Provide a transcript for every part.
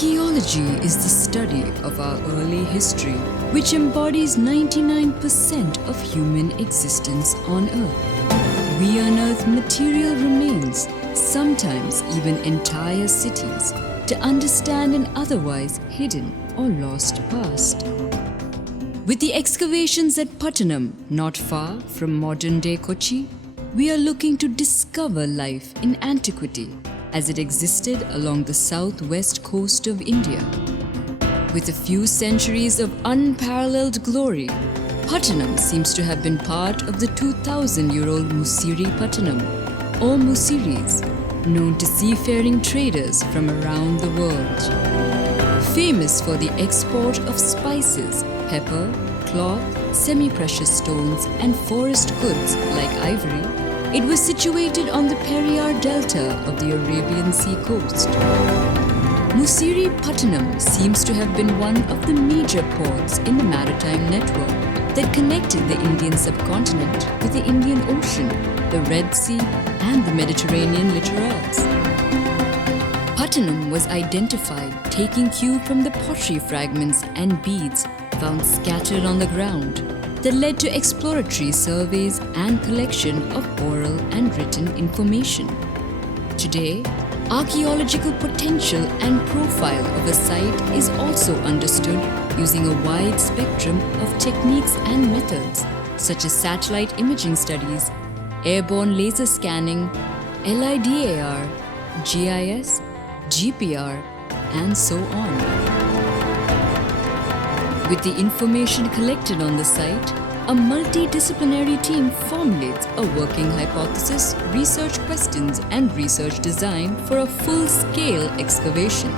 Archaeology is the study of our early history, which embodies 99% of human existence on Earth. We unearth material remains, sometimes even entire cities, to understand an otherwise hidden or lost past. With the excavations at Pattanam, not far from modern-day Kochi, we are looking to discover life in antiquity as it existed along the southwest coast of India. With a few centuries of unparalleled glory, Pattanam seems to have been part of the 2,000-year-old Musiri Pattanam, or Musiris, known to seafaring traders from around the world. Famous for the export of spices, pepper, cloth, semi-precious stones and forest goods like ivory, it was situated on the Periyar Delta of the Arabian Sea coast. Musiri Pattanam seems to have been one of the major ports in the maritime network that connected the Indian subcontinent with the Indian Ocean, the Red Sea and the Mediterranean littorals. Pattanam was identified taking cue from the pottery fragments and beads found scattered on the ground that led to exploratory surveys and collection of oral and written information. Today, archaeological potential and profile of a site is also understood using a wide spectrum of techniques and methods such as satellite imaging studies, airborne laser scanning, LIDAR, GIS, GPR, and so on. With the information collected on the site, a multidisciplinary team formulates a working hypothesis, research questions, and research design for a full-scale excavation.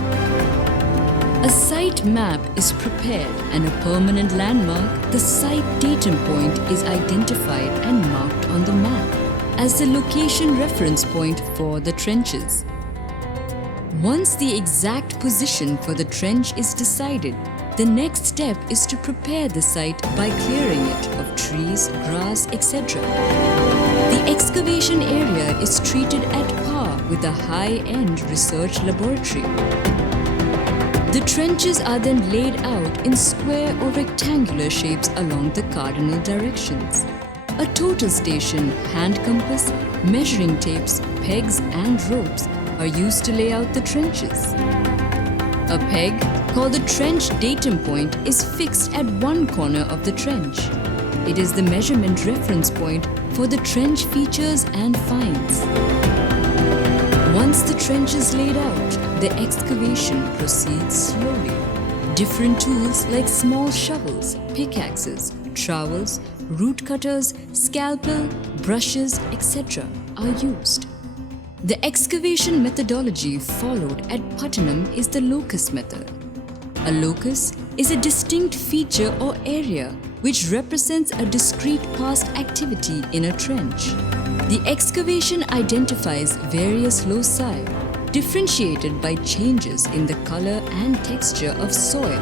A site map is prepared and a permanent landmark, the site datum point, is identified and marked on the map as the location reference point for the trenches. Once the exact position for the trench is decided, the next step is to prepare the site by clearing it of trees, grass, etc. The excavation area is treated at par with a high-end research laboratory. The trenches are then laid out in square or rectangular shapes along the cardinal directions. A total station, hand compass, measuring tapes, pegs and ropes are used to lay out the trenches. A peg, called the trench datum point, is fixed at one corner of the trench. It is the measurement reference point for the trench features and finds. Once the trench is laid out, the excavation proceeds slowly. Different tools like small shovels, pickaxes, trowels, root cutters, scalpel, brushes, etc. are used. The excavation methodology followed at Pattanam is the Locus Method. A locus is a distinct feature or area which represents a discrete past activity in a trench. The excavation identifies various loci, differentiated by changes in the color and texture of soil,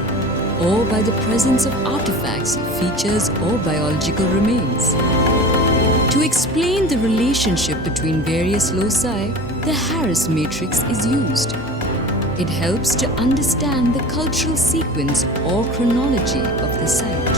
or by the presence of artifacts, features, or biological remains. To explain the relationship between various loci, the Harris matrix is used. It helps to understand the cultural sequence or chronology of the site.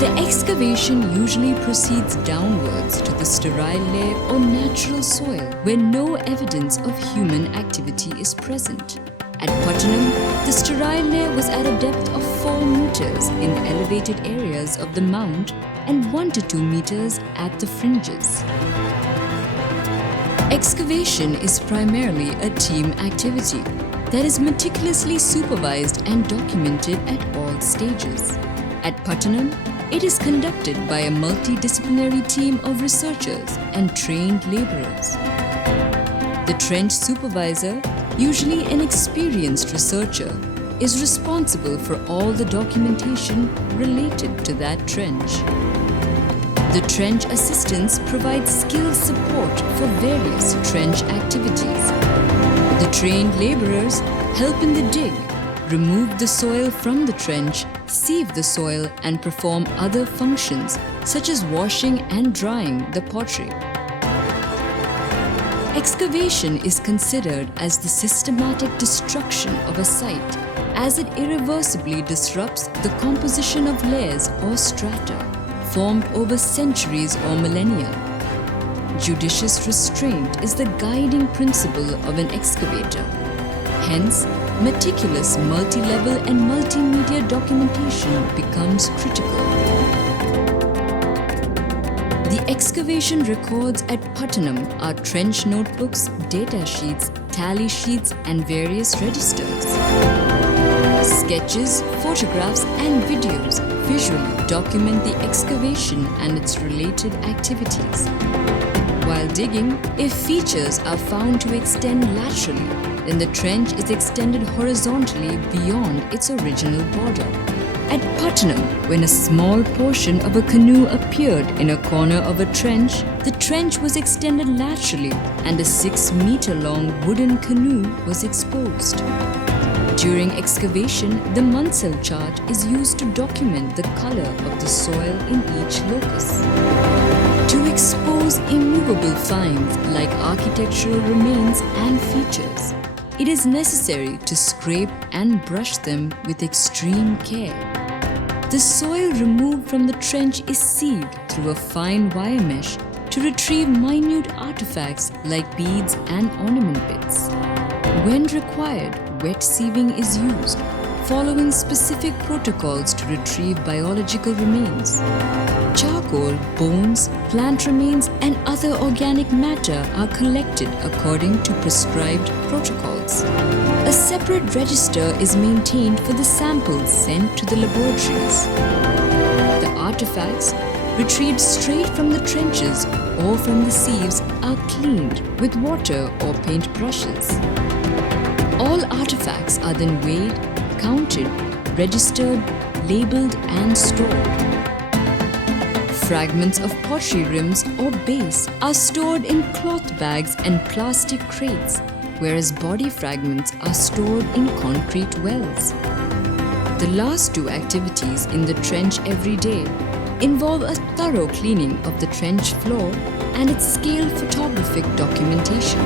The excavation usually proceeds downwards to the sterile layer or natural soil where no evidence of human activity is present. At Pattanam, the sterile layer was at a depth of 4 meters in the elevated areas of the mound and 1 to 2 meters at the fringes. Excavation is primarily a team activity that is meticulously supervised and documented at all stages. At Pattanam, it is conducted by a multidisciplinary team of researchers and trained laborers. The trench supervisor, usually an experienced researcher, is responsible for all the documentation related to that trench. The trench assistants provide skilled support for various trench activities. The trained laborers help in the dig, remove the soil from the trench, sieve the soil, and perform other functions such as washing and drying the pottery. Excavation is considered as the systematic destruction of a site, as it irreversibly disrupts the composition of layers or strata formed over centuries or millennia. Judicious restraint is the guiding principle of an excavator. Hence, meticulous multi-level and multimedia documentation becomes critical. The excavation records at Pattanam are trench notebooks, data sheets, tally sheets, and various registers. Sketches, photographs, and videos visually document the excavation and its related activities. While digging, if features are found to extend laterally, then the trench is extended horizontally beyond its original border. At Pattanam, when a small portion of a canoe appeared in a corner of a trench, the trench was extended laterally and a 6-meter-long wooden canoe was exposed. During excavation, the Munsell chart is used to document the color of the soil in each locus. To expose immovable finds like architectural remains and features, it is necessary to scrape and brush them with extreme care. The soil removed from the trench is sieved through a fine wire mesh to retrieve minute artifacts like beads and ornament bits. When required, wet sieving is used, following specific protocols to retrieve biological remains. Charcoal, bones, plant remains, and other organic matter are collected according to prescribed protocols. A separate register is maintained for the samples sent to the laboratories. The artifacts, retrieved straight from the trenches or from the sieves, are cleaned with water or paint brushes. All artifacts are then weighed, counted, registered, labeled, and stored. Fragments of pottery rims or base are stored in cloth bags and plastic crates, whereas body fragments are stored in concrete wells. The last two activities in the trench every day involve a thorough cleaning of the trench floor and its scale photographic documentation.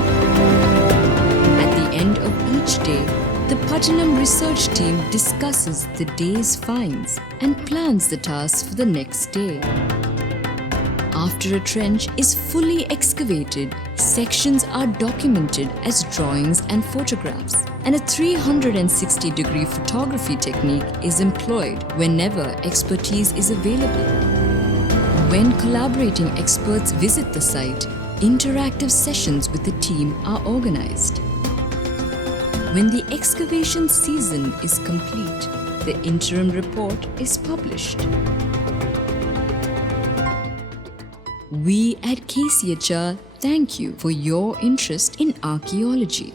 At the end of each day, the Pattanam research team discusses the day's finds and plans the tasks for the next day. After a trench is fully excavated, sections are documented as drawings and photographs, and a 360-degree photography technique is employed whenever expertise is available. When collaborating experts visit the site, interactive sessions with the team are organized. When the excavation season is complete, the interim report is published. We at KCHR thank you for your interest in archaeology.